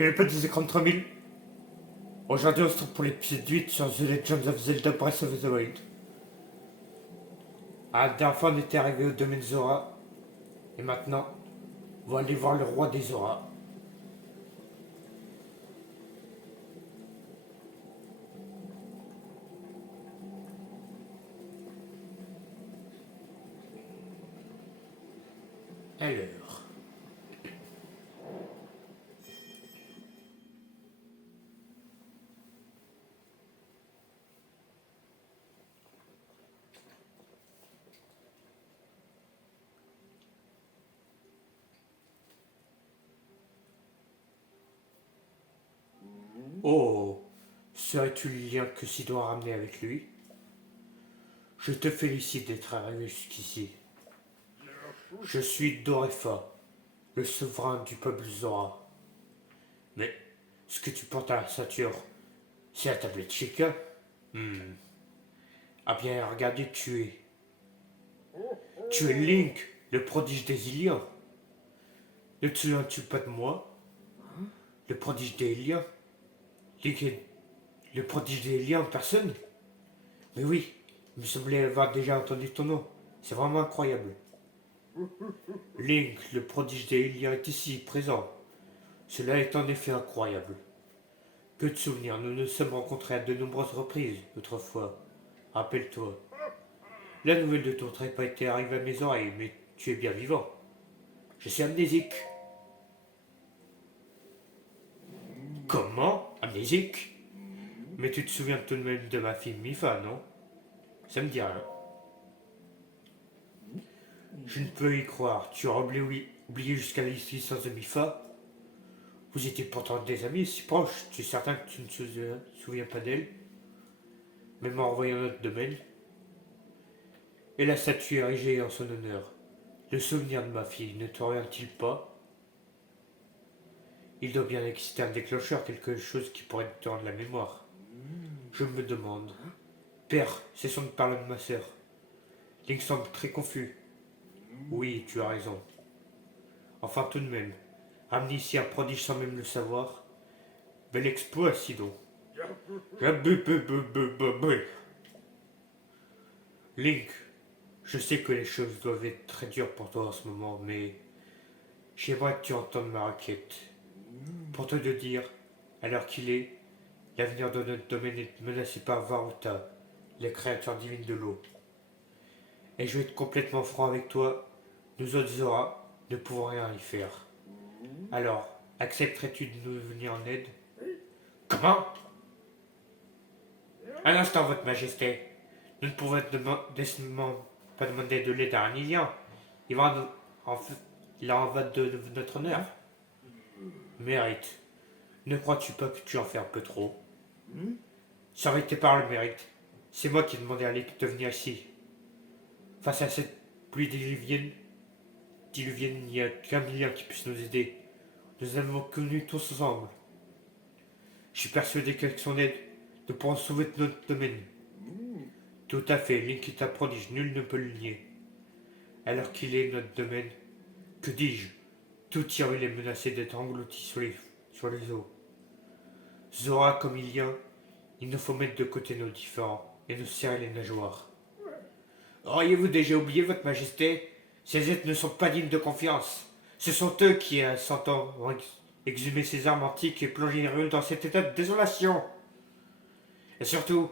Il n'y avait pas des écrans de 3000. Aujourd'hui, on se retrouve pour l'épisode 8 sur The Legend of Zelda Breath of the Wild. La dernière fois, on était arrivé au domaine Zora. Et maintenant, on va aller voir le roi des Zora. Alors. Oh, serais-tu le lien que Sido a ramené avec lui? Je te félicite d'être arrivé jusqu'ici. Je suis Dorefa, le souverain du peuple Zora. Mais ce que tu portes à la ceinture, c'est la tablette Chica? Ah bien, regardez, tu es Link, le prodige des Iliens. Ne te souviens-tu pas de moi? Le prodige des Iliens? Link est le prodige des Iliens en personne? Mais oui, il me semblait avoir déjà entendu ton nom. C'est vraiment incroyable. Link, le prodige des Iliens, est ici, présent. Cela est en effet incroyable. Que de souvenirs, nous nous sommes rencontrés à de nombreuses reprises autrefois. Rappelle-toi. La nouvelle de ton trépas était arrivée à mes oreilles, mais tu es bien vivant. Je suis amnésique. Comment? Amnésique? Mais tu te souviens tout de même de ma fille Mifa, non? Ça me dit rien. Je ne peux y croire. Tu aurais oublié jusqu'à l'existence de Mifa? Vous étiez pourtant des amis si proches. Tu es certain que tu ne te souviens pas d'elle? Même en revoyant notre domaine? Et la statue érigée en son honneur. Le souvenir de ma fille ne te revient-il pas? Il doit bien exister un déclencheur, quelque chose qui pourrait te rendre la mémoire. Je me demande. Père, cessons de parler de ma sœur. Link semble très confus. Oui, tu as raison. Enfin, tout de même, amener ici un prodige sans même le savoir. Bel exploit, Sidon. Link, je sais que les choses doivent être très dures pour toi en ce moment, mais j'aimerais que tu entendes ma requête. Pour te le dire, à l'heure qu'il est, l'avenir de notre domaine est menacé par Varuta, les créatures divines de l'eau. Et je vais être complètement franc avec toi, nous autres Zora ne pouvons rien y faire. Alors, accepterais-tu de nous venir en aide? Comment? Un instant, votre majesté. Nous ne pouvons décemment pas demander de l'aide à un Ilian. Il va il en va de notre honneur. Mérite. Ne crois-tu pas que tu en fais un peu trop? Surveille par le mérite. C'est moi qui ai demandé à l'équipe de venir ici. Face à cette pluie diluvienne, il n'y a qu'un Ilian qui puisse nous aider. Nous avons connu tous ensemble. Je suis persuadé qu'avec son aide, nous pourrons sauver notre domaine. Tout à fait, Link est un prodige, nul ne peut le nier. Alors qu'il est notre domaine, que dis-je? Tout Hyrule est menacé d'être englouti sur les eaux. Zora comme Ilien, il nous faut mettre de côté nos différends et nous serrer les nageoires. Auriez-vous déjà oublié, votre majesté? Ces êtres ne sont pas dignes de confiance. Ce sont eux qui, à 100 ans, ont exhumé ces armes antiques et plongé Hyrule dans cet état de désolation. Et surtout,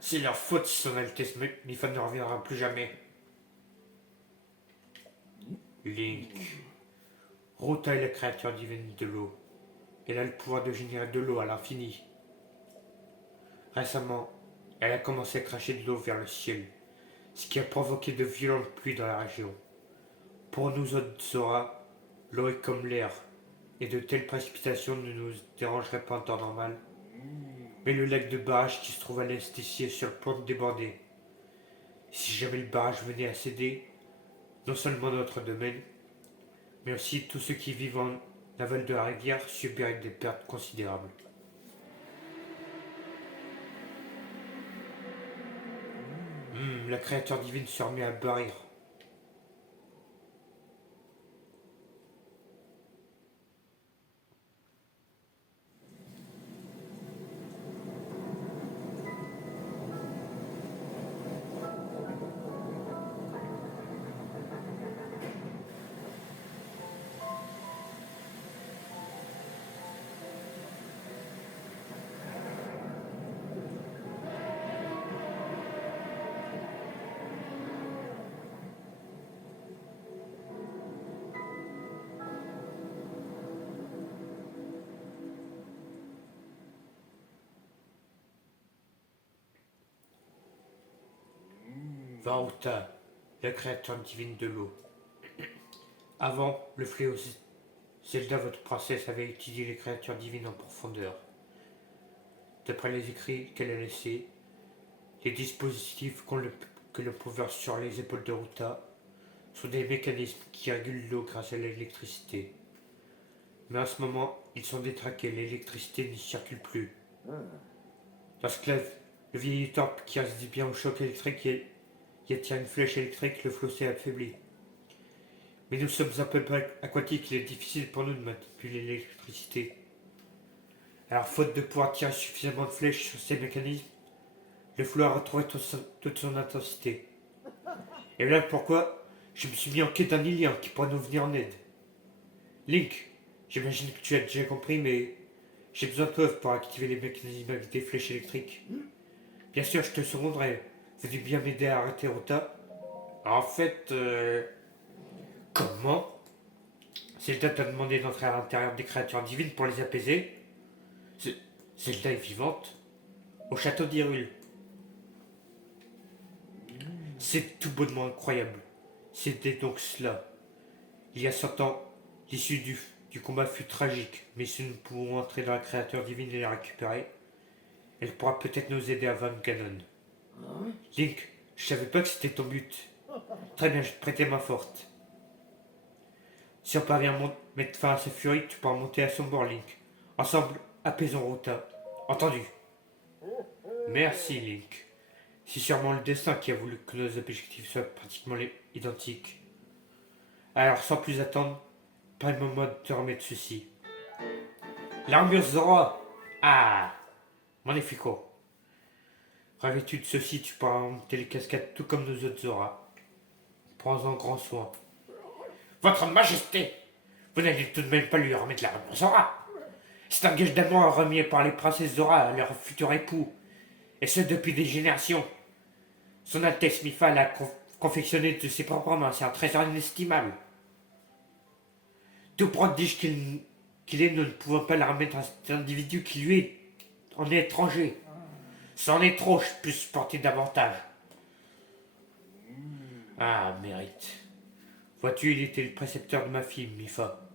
c'est leur faute si son Altesse Mifa ne reviendra plus jamais. Link. Ruta est la créature divine de l'eau. Elle a le pouvoir de générer de l'eau à l'infini. Récemment, elle a commencé à cracher de l'eau vers le ciel, ce qui a provoqué de violentes pluies dans la région. Pour nous autres Zora, l'eau est comme l'air, et de telles précipitations ne nous dérangeraient pas en temps normal. Mais le lac de barrage qui se trouve à l'est ici est sur le point de déborder. Si jamais le barrage venait à céder, non seulement notre domaine, mais aussi tous ceux qui vivent en aval de la rivière subiraient des pertes considérables. la créature divine se remet à barrir. Varuta, la créature divine de l'eau. Avant le fléau, Zelda, votre princesse, avait étudié les créatures divines en profondeur. D'après les écrits qu'elle a laissés, les dispositifs que l'on peut voir sur les épaules de Ruta sont des mécanismes qui régulent l'eau grâce à l'électricité. Mais en ce moment, ils sont détraqués, l'électricité n'y circule plus. Lorsque le vieil temple qui résiste bien au choc électrique y attire une flèche électrique, le flot s'est affaibli. Mais nous sommes un peu aquatiques, il est difficile pour nous de manipuler l'électricité. Alors, faute de pouvoir tirer suffisamment de flèches sur ces mécanismes, le flot a retrouvé toute son intensité. Et voilà pourquoi je me suis mis en quête d'un alien qui pourrait nous venir en aide. Link, j'imagine que tu as déjà compris, mais j'ai besoin de preuves pour activer les mécanismes avec des flèches électriques. Bien sûr, je te seconderai. Veux-tu bien m'aider à arrêter Ruta? En fait, comment? Zelda t'a demandé d'entrer à l'intérieur des créatures divines pour les apaiser. Zelda est vivante. Au château d'Hyrule. C'est tout bonnement incroyable. C'était donc cela. Il y a 100 ans, l'issue du combat fut tragique, mais si nous pouvons entrer dans la créature divine et la récupérer, elle pourra peut-être nous aider à vaincre Ganon. Link, je savais pas que c'était ton but. Très bien, je vais te prêter main forte. Si on parvient à mettre fin à sa furie, tu pourras monter à son bord, Link. Ensemble, apaisons Ruta. Entendu? Merci, Link. C'est sûrement le destin qui a voulu que nos objectifs soient pratiquement identiques. Alors, sans plus attendre, pas le moment de te remettre ceci. L'armure Zora! Ah! Magnifico! Revêtu de ceci, tu pourras monter les cascades tout comme nos autres Zora. Prends-en grand soin. Votre Majesté! Vous n'allez tout de même pas lui remettre l'armure Zora! C'est un gage d'amour remis par les princesses Zora à leur futur époux, et ce depuis des générations. Son Altesse Mifa l'a confectionné de ses propres mains, c'est un trésor inestimable. Tout prodige qu'il est, nous ne pouvons pas la remettre à cet individu qui lui en est étranger. C'en est trop, je peux supporter davantage. Ah, mérite. Vois-tu, il était le précepteur de ma fille, Mifa.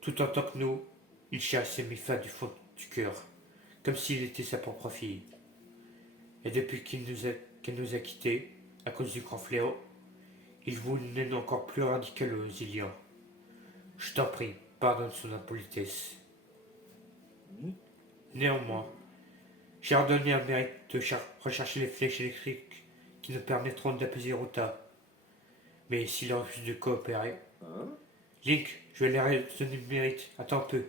Tout en tant que nous, il chassait Mifa du fond du cœur, comme s'il était sa propre fille. Et depuis qu'elle nous a quittés, à cause du grand fléau, il voulait une haine encore plus radicale aux Iliens. Je t'en prie, pardonne son impolitesse. Néanmoins, j'ai ordonné à Mérite de rechercher les flèches électriques qui nous permettront d'apaiser Ruta. Mais s'il refuse de coopérer, Link, je vais les donner de Mérite. Attends un peu.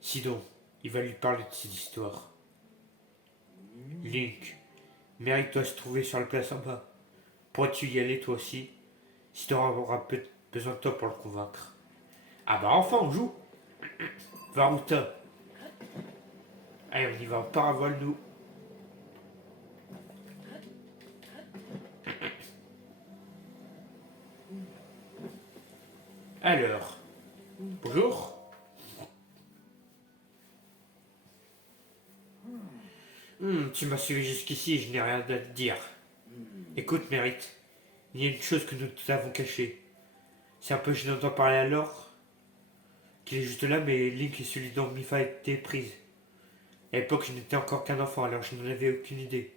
Sinon, il va lui parler de cette histoire. Link, Mérite doit se trouver sur la place en bas. Pourrais-tu y aller toi aussi? Sidora aura besoin de toi pour le convaincre. Ah bah enfin on joue. Varuta. Allez, on y va en parabole nous. Alors, bonjour. Tu m'as suivi jusqu'ici, je n'ai rien à te dire. Écoute, Mérite, il y a une chose que nous t'avons cachée. C'est un peu gênant d'en parler alors qu'il est juste là, mais Link est celui dont Mifa a été prise. À l'époque, je n'étais encore qu'un enfant, alors je n'en avais aucune idée.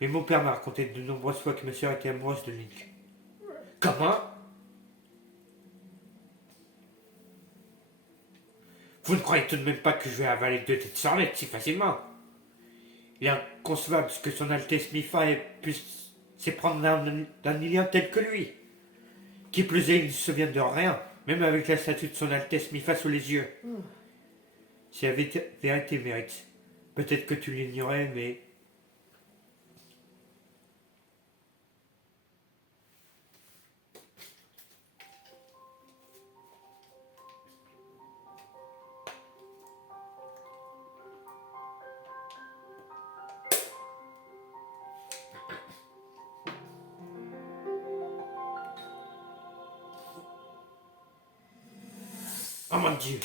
Mais mon père m'a raconté de nombreuses fois que ma soeur était amoureuse de Link. Comment? Vous ne croyez tout de même pas que je vais avaler 2 têtes sornettes si facilement? Il est inconcevable que son Altesse Mifa puisse s'éprendre d'un Ilien tel que lui. Qui plus est, il ne se souvient de rien, même avec la statue de son Altesse Mifa sous les yeux. C'est la vérité, Mérite. Peut-être que tu l'ignorais, mais... Oh mon Dieu!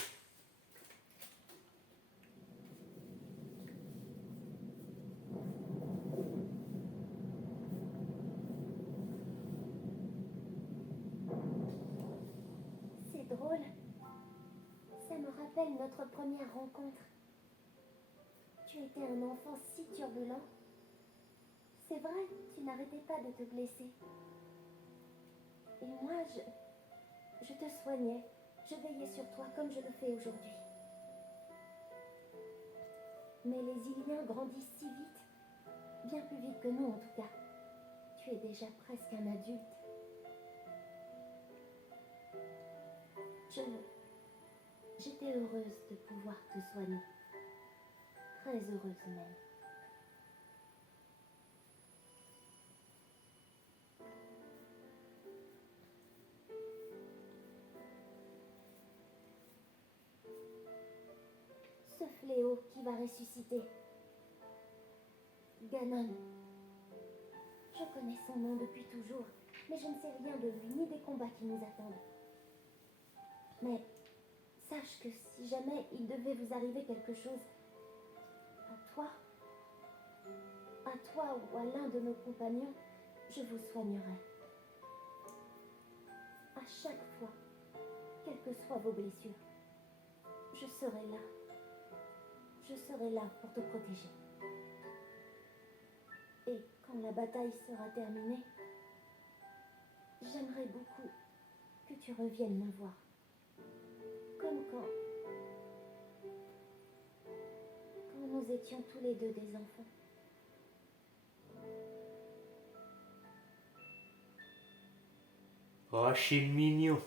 C'est drôle. Ça me rappelle notre première rencontre. Tu étais un enfant si turbulent. C'est vrai, tu n'arrêtais pas de te blesser. Et moi, je te soignais. Je veillais sur toi comme je le fais aujourd'hui. Mais les Iliens grandissent si vite. Bien plus vite que nous, en tout cas. Tu es déjà presque un adulte. J'étais heureuse de pouvoir te soigner. Très heureuse même. Ce fléau qui va ressusciter. Ganon. Je connais son nom depuis toujours, mais je ne sais rien de lui ni des combats qui nous attendent. Mais sache que si jamais il devait vous arriver quelque chose, à toi ou à l'un de nos compagnons, je vous soignerai. À chaque fois, quelles que soient vos blessures, je serai là. Je serai là pour te protéger. Et quand la bataille sera terminée, j'aimerais beaucoup que tu reviennes me voir. Comme quand nous étions tous les deux des enfants. Oh, c'est mignon.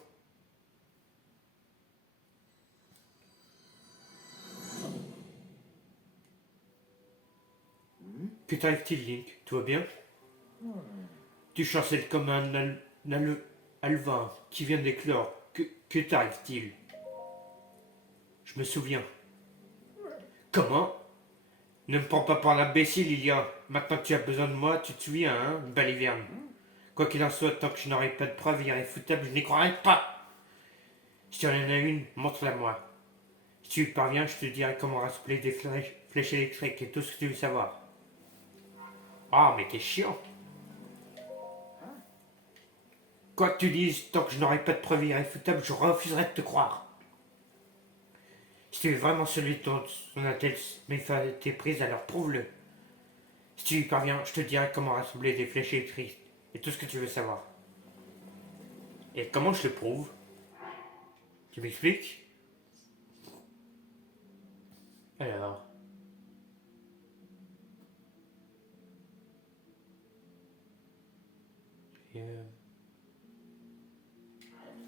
Que t'arrive-t-il, Link? Tout va bien? Tu chancelles comme un alvin qui vient d'éclore. Que t'arrive-t-il? Je me souviens. Comment? Ne me prends pas pour l'imbécile, Ilian. Maintenant que tu as besoin de moi, tu te souviens, hein, Baliverne? Quoi qu'il en soit, tant que je n'aurai pas de preuve irréfutable, je n'y croirai pas. Si tu en as une, montre-la-moi. Si tu y parviens, je te dirai comment rassembler des flèches électriques et tout ce que tu veux savoir. Ah, mais t'es chiant. Quoi que tu dises, tant que je n'aurai pas de preuve irréfutable, je refuserai de te croire. Si tu es vraiment celui dont on a-t-elle été prise, alors prouve-le. Si tu y parviens, je te dirai comment rassembler des flèches électriques et tout ce que tu veux savoir. Et comment je le prouve? Tu m'expliques? Alors...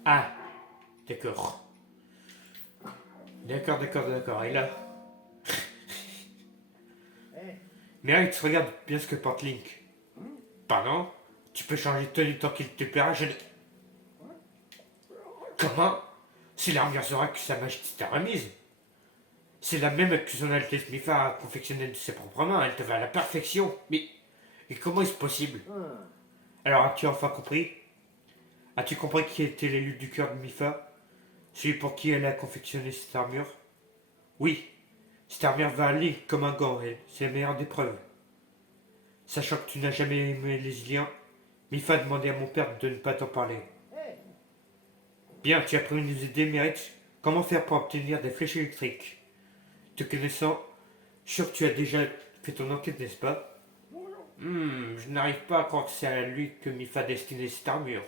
Ah, d'accord. D'accord. Et là? Mérite, regarde bien ce que porte Link. Pardon? Tu peux changer de tenue tant qu'il te plaira, je ne... Comment? C'est l'armure Zorak que sa majesté t'a remise. C'est la même que son Altesse Mifa a confectionnée de ses propres mains, elle te va à la perfection. Mais comment est-ce possible? Alors as-tu enfin compris? As-tu compris qui était l'élu du cœur de Mifa? Celui pour qui elle a confectionné cette armure? Oui, cette armure va aller comme un gant, c'est la meilleure des preuves. Sachant que tu n'as jamais aimé les Iliens, Mifa a demandé à mon père de ne pas t'en parler. Bien, tu as pris une idée, Mérite. Comment faire pour obtenir des flèches électriques? Te connaissant, je suis sûr que tu as déjà fait ton enquête, n'est-ce pas? Je n'arrive pas à croire que c'est à lui que Mifa a destiné cette armure.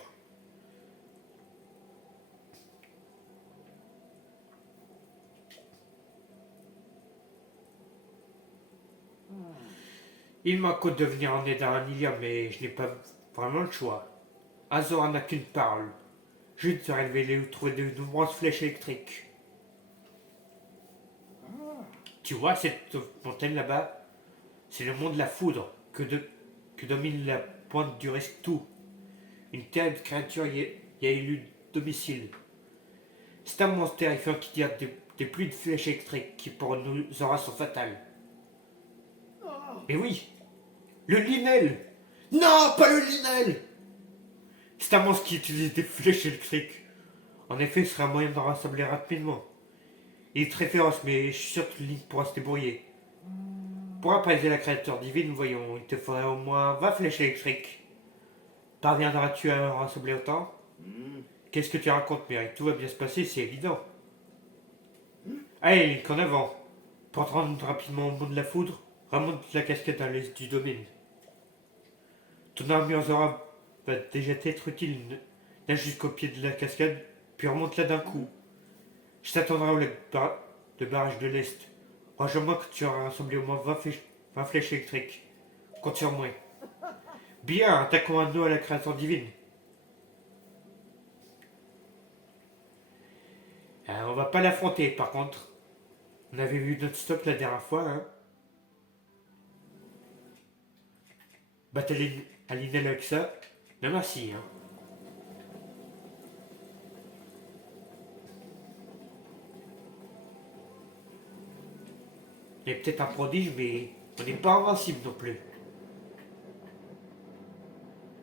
Il m'incombe de venir en aide à Anilia, mais je n'ai pas vraiment le choix. Azora n'a qu'une parole. Je te révéler ou trouver de nombreuses flèches électriques. Tu vois cette montagne là-bas? C'est le mont de la foudre que domine la pointe du Resctou. Une terrible créature y a élu domicile. C'est un monstre terrifiant qui tire des pluies de flèches électriques qui pour nous aura sont fatales. Mais oui, le Linel! Non, pas le Linel! C'est un monstre qui utilise des flèches électriques. En effet, ce serait un moyen d'en rassembler rapidement. Il est très féroce, mais je suis sûr que Link pourra se débrouiller. Pour apaiser la créature divine, voyons, il te faudrait au moins 20 flèches électriques. Parviendras-tu à en rassembler autant? Qu'est-ce que tu racontes, Mary? Tout va bien se passer, c'est évident. Allez, Link, en avant. Pour te rendre rapidement au mont de la foudre, remonte la cascade à l'est du domaine. Ton armure Zora va déjà être utile. Nage jusqu'au pied de la cascade, puis remonte-la d'un coup. Je t'attendrai au lac de barrage de l'Est. Rejoins-moi que tu auras rassemblé au moins 20 flèches électriques. Compte sur moi. Bien, attaquons un dos à la créature divine. On va pas l'affronter, par contre. On avait vu notre stop la dernière fois, hein. Battre Alinel avec ça, non merci, hein. Il est peut-être un prodige, mais on n'est pas invincible non plus.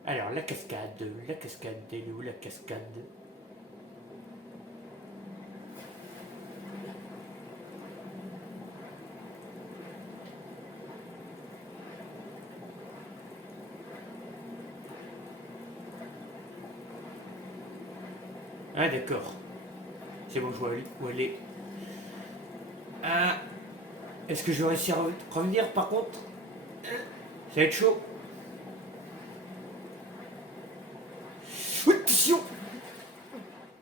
Alors, la cascade, elle est où la cascade? Ah d'accord. C'est bon, je vois où elle est. Ah, est-ce que je vais réussir à revenir par contre? Ça va être chaud. Attention.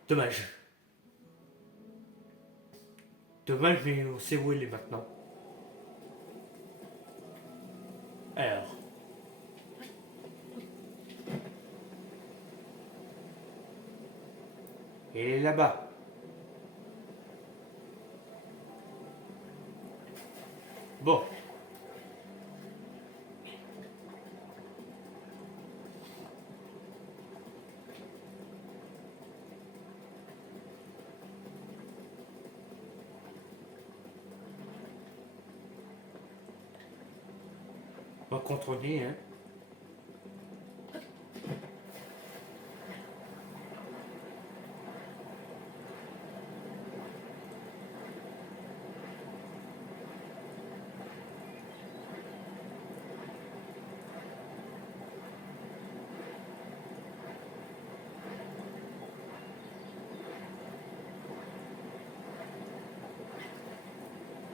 Dommage. Dommage, mais on sait où elle est maintenant. Alors. Elle est là-bas. Bon. On va contrôler, hein.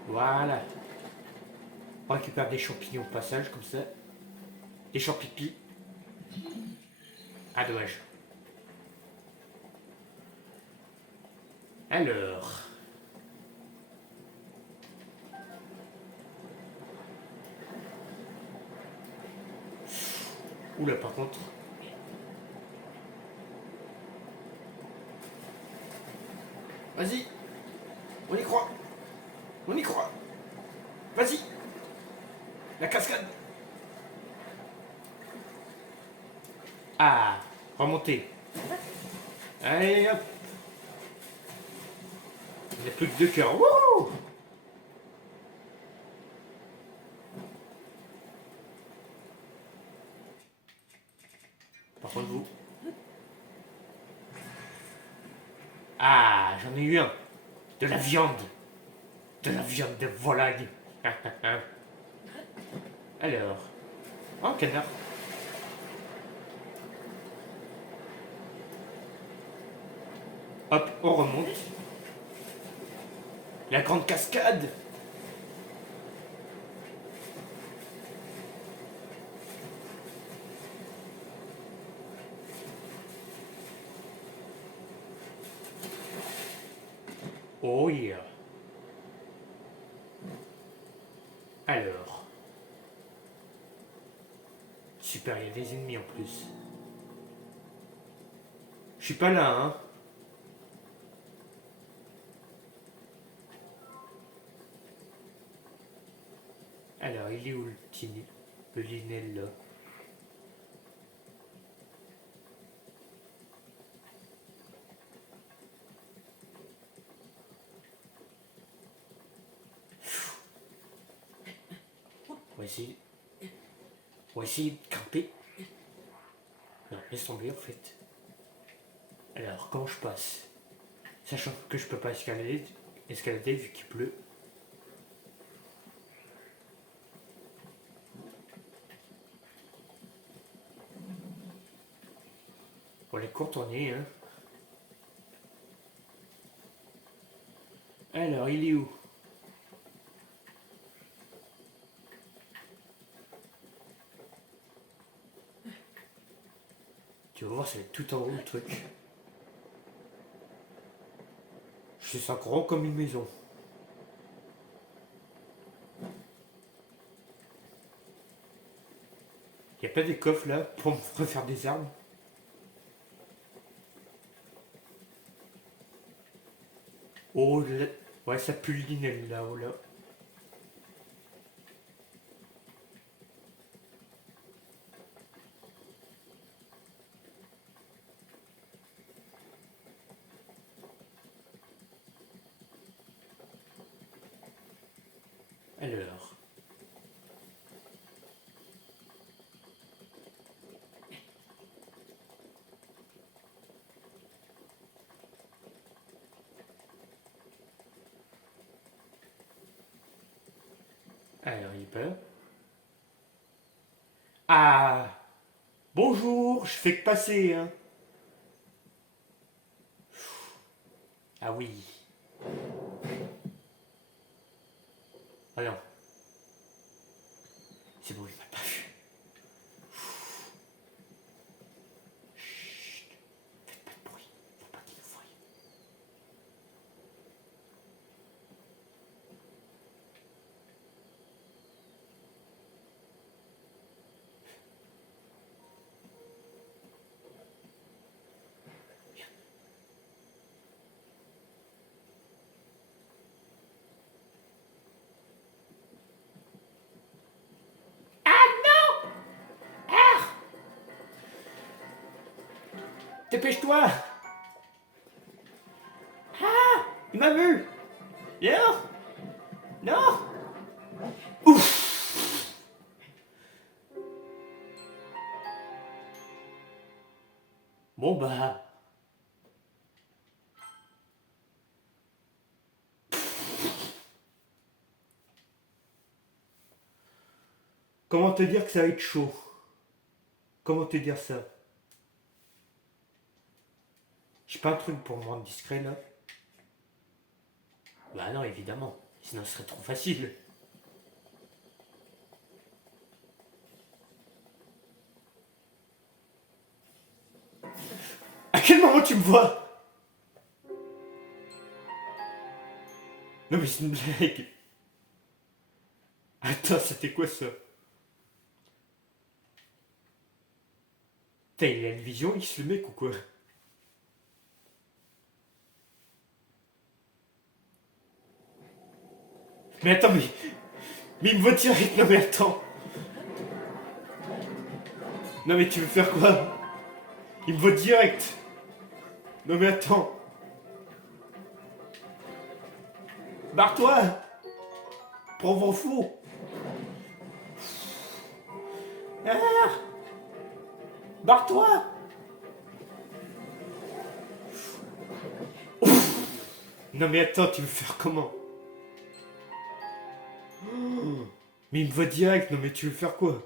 Voilà. On récupère des champignons au passage, comme ça. Des champignons. Ah, dommage. Alors. Oula, par contre. Vas-y. On y croit. On y croit. Vas-y. La cascade. Ah, remontez. Allez, hop. Il n'y a plus que 2 cœurs. Wouhou! Par contre, vous. Ah, j'en ai eu un. De la viande. De la viande de volaille. Alors. Oh, canard. Hop, on remonte. La grande cascade. Oh yeah. Alors. super, il y a des ennemis en plus. Je suis pas là, hein. Alors, il est où le Linel là? On va essayer de grimper. Non, laisse tomber en fait. Alors, comment je passe? Sachant que je peux pas escalader vu qu'il pleut. On les contourner, hein. Alors, il est où? Tu vas voir, ça va être tout en haut le truc. Je sens gros comme une maison. Y a pas des coffres là pour me refaire des armes? Oh là. Ouais, ça pue le Linel là, oh là. Alors. Alors, il est pas. Ah! Bonjour, je fais que passer, hein. Ah oui. Ah non. C'est bon, il m'a pas vu. Chut. Faites pas de bruit. Faut pas qu'il nous voie. Dépêche-toi! Ah! Il m'a vu! Non! Non! Ouf! Bon bah. Comment te dire que ça va être chaud? Comment te dire ça? J'ai pas un truc pour me rendre discret là? Bah non, évidemment. Sinon ce serait trop facile. À quel moment tu me vois? Non mais c'est une blague. Attends, c'était quoi ça? Putain, il a une vision X le mec ou quoi? Mais attends, mais il me voit direct, non mais attends. Non mais tu veux faire quoi? Il me voit direct. Non mais attends. Barre-toi. Pauvre fou. Ah. Barre-toi. Non mais attends, tu veux faire comment? Oh, mais il me voit direct, non mais tu veux faire quoi?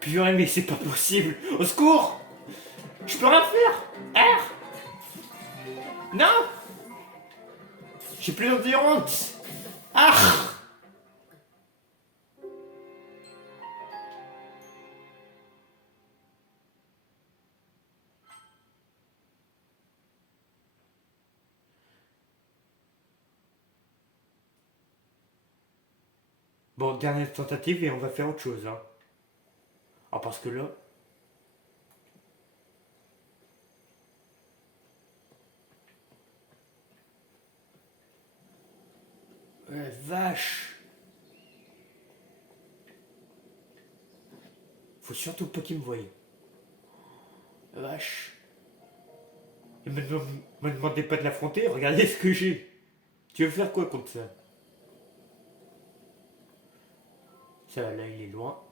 Purée, mais c'est pas possible. Au secours. Je peux rien faire. R. Non. J'ai plus d'endurance. Ah. Bon, dernière tentative et on va faire autre chose. Hein. Ah, parce que là... Vache. Faut surtout pas qu'il me voie. Vache. Et me demandez pas de l'affronter, regardez ce que j'ai. Tu veux faire quoi contre ça? Ça, là, il est loin.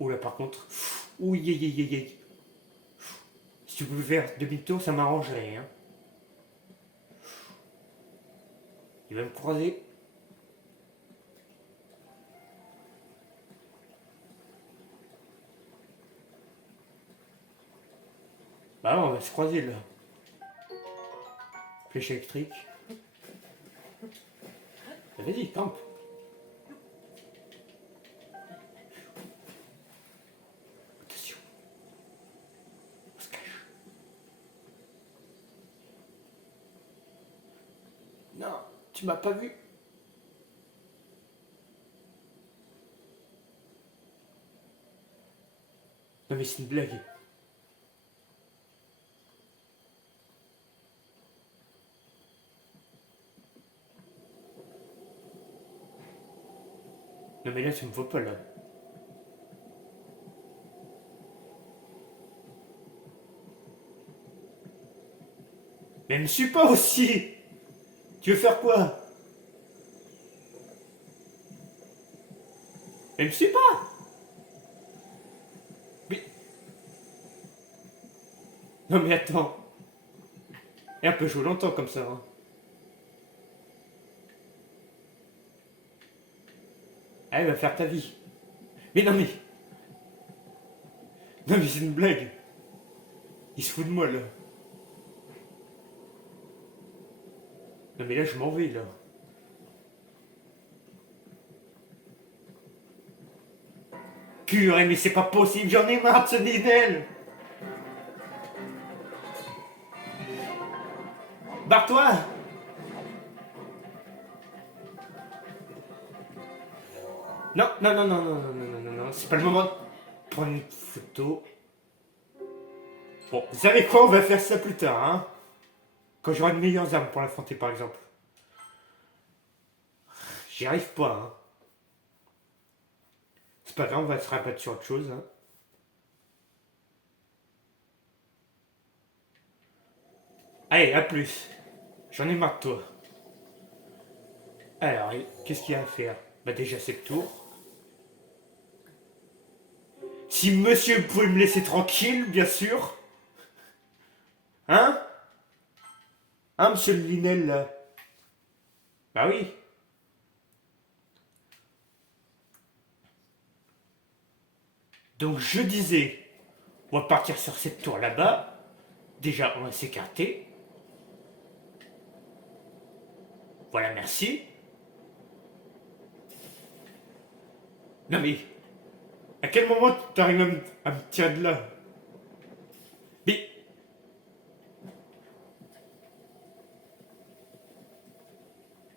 Oula, par contre. Ouh, yé. Si tu pouvais faire demi-tour, ça m'arrangerait. Hein. Il va me croiser. Bah non, on va se croiser là. Flèche électrique. Bah, vas-y, campe. Attention. On se cache. Non, tu m'as pas vu. Non mais c'est une blague. Non mais là, tu me vois pas là. Mais me suis pas aussi. Tu veux faire quoi? Mais me suis pas. Mais... Non mais attends. Et on peut jouer longtemps comme ça. Hein. Elle va faire ta vie. Mais non mais... Non mais c'est une blague. Il se fout de moi là. Non mais là je m'en vais là. Purée mais c'est pas possible, j'en ai marre de ce Ninel. Barre-toi. Non, c'est pas le moment de prendre une photo. Bon, vous savez quoi, on va faire ça plus tard, hein. Quand j'aurai de meilleures armes pour l'affronter par exemple. J'y arrive pas, hein. C'est pas grave, on va se rabattre sur autre chose, hein. Allez, à plus. J'en ai marre de toi. Alors, qu'est-ce qu'il y a à faire? Bah déjà c'est le tour. Si monsieur pouvait me laisser tranquille, bien sûr. Hein? Hein, monsieur le Linel, là? Bah oui. Donc je disais, on va partir sur cette tour là-bas. Déjà, on va s'écarter. Voilà, merci. Non mais, à quel moment t'arrives à me tirer de là? Mais...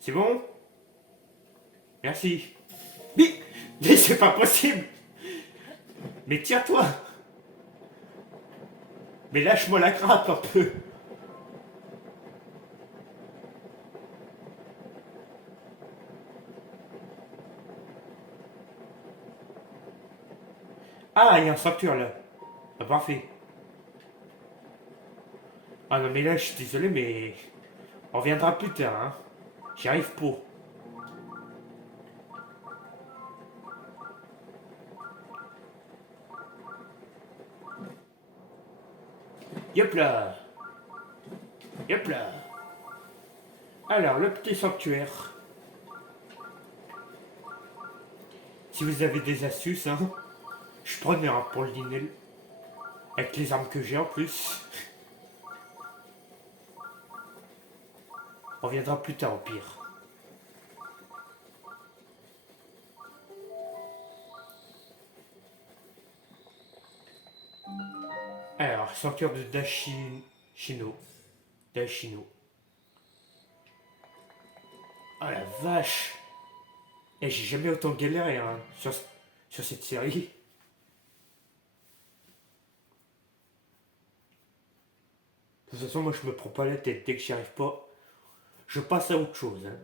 C'est bon? Merci. Mais c'est pas possible. Mais tire-toi. Mais lâche-moi la grappe un peu. Ah, il y a un sanctuaire là. Ah, parfait. Ah non mais là, je suis désolé, mais... On reviendra plus tard, hein. J'y arrive pas. Yop là. Yop là. Alors, le petit sanctuaire. Si vous avez des astuces, hein, je prenais un pour le dîner. Avec les armes que j'ai en plus. On reviendra plus tard au pire. Alors, sanctuaire de Dashino. Dashino. Ah la vache. Et j'ai jamais autant galéré hein, sur cette série. De toute façon, moi je me prends pas la tête. Dès que j'y arrive pas, je passe à autre chose. Hein.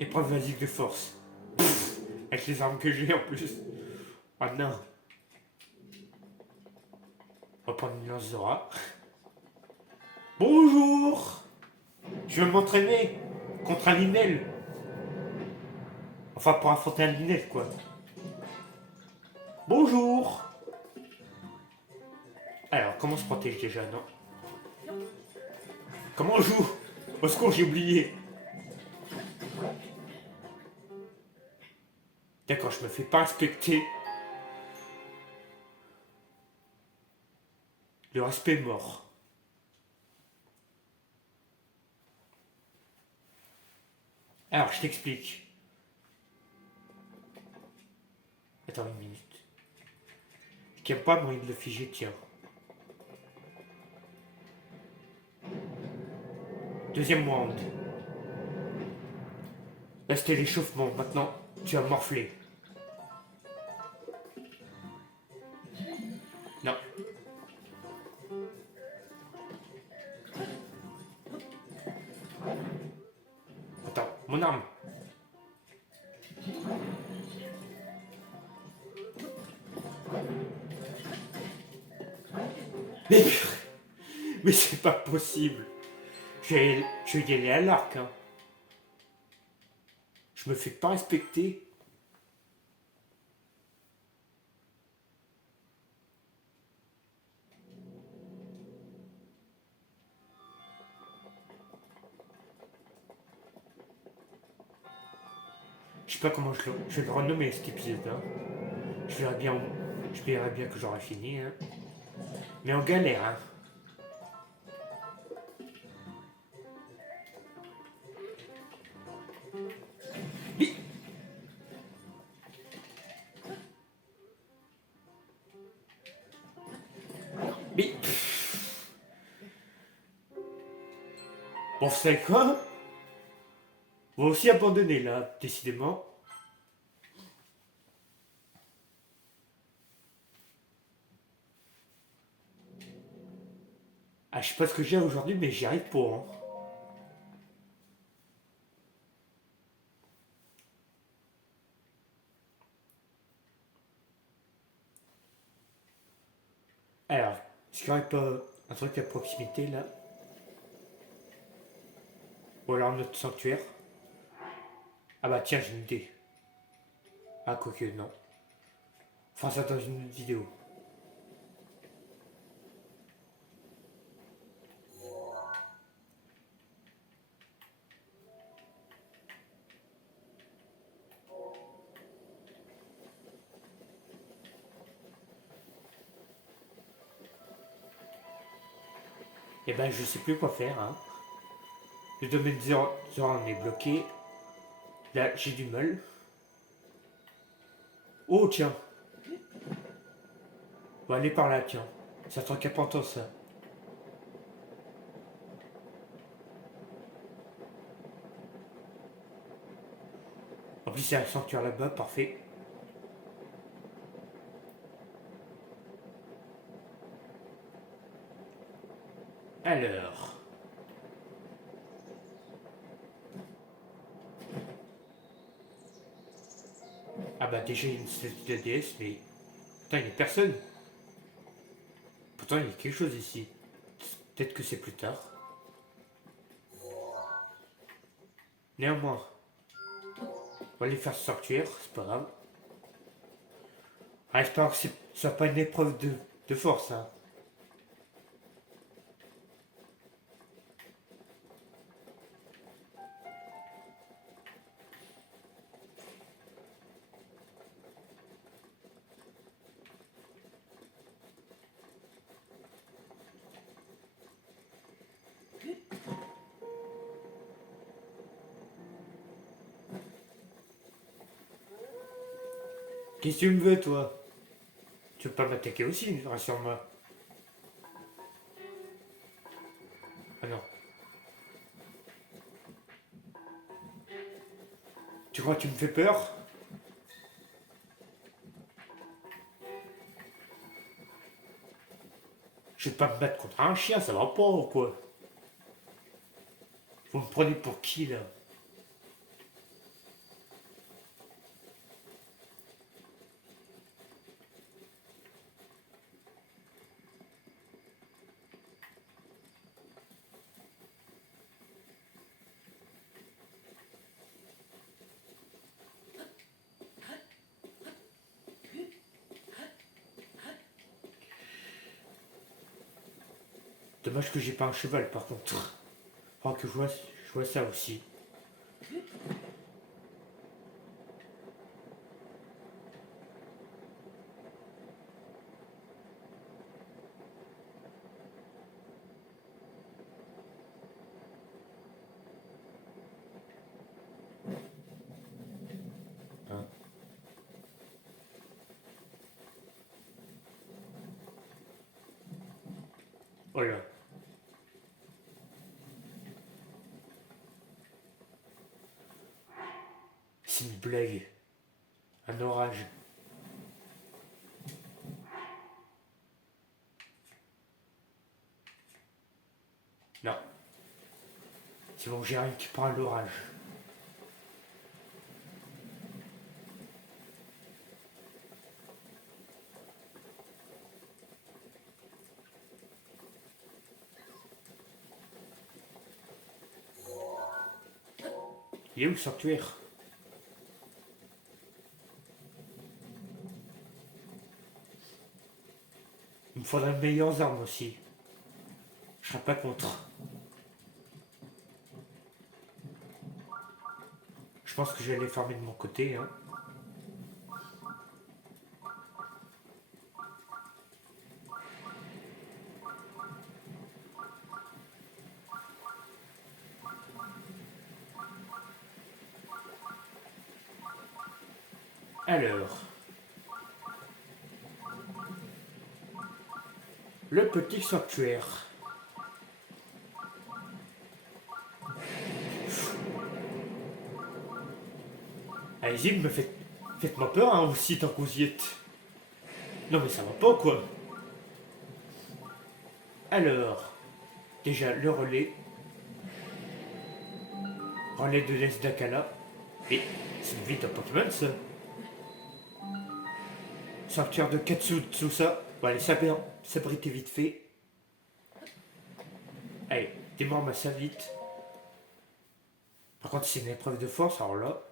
Épreuve basique de force. Avec les armes que j'ai en plus. Ah non. On va prendre une lance Zora. Bonjour. Je vais m'entraîner contre un Linel. Enfin, pour affronter un Linel, quoi. Bonjour. Alors, comment on se protège déjà, non? Comment on joue? Au secours, j'ai oublié. D'accord, je me fais pas respecter. Le respect est mort. Alors, je t'explique. Attends une minute. Je n'aime pas moyen de le figer, tiens. Deuxième round. Là, c'était l'échauffement. Maintenant, tu vas morfler. Non. Attends, mon arme. Mais, mais c'est pas possible. Je vais y aller à l'arc. Hein. Je me fais pas respecter. Je sais pas comment je vais le renommer cet épisode. Hein. Je verrai bien que j'aurai fini. Hein. Mais en galère. Hein. Mais, mais bon, vous savez quoi? On va aussi abandonner là, décidément. Ah, je sais pas ce que j'ai aujourd'hui, mais j'y arrive pas. Hein. Alors, est-ce qu'il n'y aurait pas un truc à proximité là? Ou alors notre sanctuaire? Ah bah tiens, j'ai une idée. Ah, quoique, non. Enfin, ça dans une vidéo. Et ben, je sais plus quoi faire. Hein. Le domaine 0 est bloqué. Là, j'ai du mal. Oh, tiens. On va aller par là, tiens. C'est un truc important, ça. En plus, il y a un sanctuaire là-bas, parfait. Alors. Ah bah déjà, il y a une statue de déesse, mais... Putain, il n'y a personne. Pourtant, il y a quelque chose ici. Peut-être que c'est plus tard. Néanmoins, on va aller faire ce sanctuaire, c'est pas grave. Ah, j'espère que ça soit pas une épreuve de force, hein. Qu'est-ce que tu me veux, toi? Tu veux pas m'attaquer aussi, rassure-moi. Ah non. Tu crois que tu me fais peur? Je vais pas me battre contre un chien, ça va pas ou quoi? Vous me prenez pour qui là? Dommage que j'ai pas un cheval par contre. Faut que je vois ça aussi. Hein. Oh là. C'est une blague. Un orage. Non. C'est bon, j'ai rien qui prend l'orage. Il est où le sanctuaire? Il me faudrait de meilleures armes aussi. Je serais pas contre. Je pense que je vais les fermer de mon côté. Hein. Alors. Le petit sanctuaire. Allez-y, faites-moi peur hein, aussi tant que vous y êtes. Non mais ça va pas quoi. Alors, déjà le relais. Relais de l'Est d'Akala. Et c'est une ville de Pokémon ça. Sanctuaire de Katsutsusa. Bon allez, s'abriter vite fait. Allez, démarre ça vite. Par contre, c'est une épreuve de force, alors là.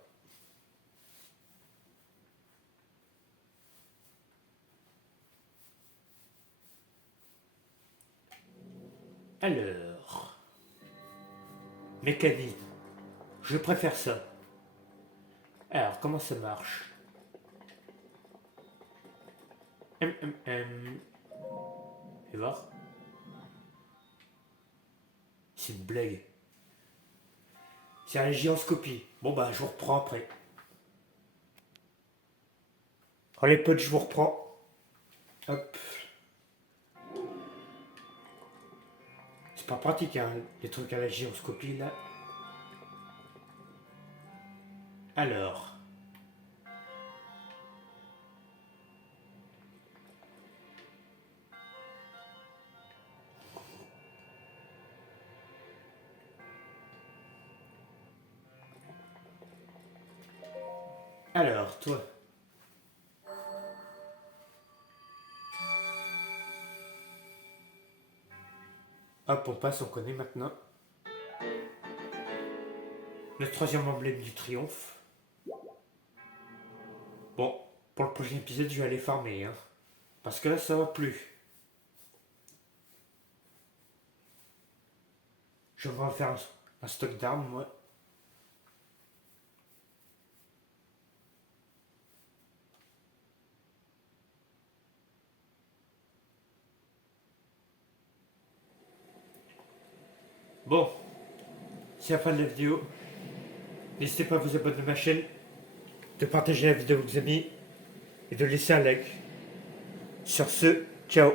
Alors. Mécanique. Je préfère ça. Alors, comment ça marche? Et voir. C'est une blague. C'est la gyroscopie. Bon bah, je vous reprends après. Alors les potes, je vous reprends. Hop. C'est pas pratique, hein, les trucs à la gyroscopie, là. Alors. Alors, toi. Hop, on passe, on connaît maintenant. Le troisième emblème du triomphe. Bon, pour le prochain épisode, je vais aller farmer, hein. Parce que là, ça va plus. Je vais faire un stock d'armes, moi. Bon, c'est la fin de la vidéo. N'hésitez pas à vous abonner à ma chaîne, de partager la vidéo avec vos amis et de laisser un like. Sur ce, ciao.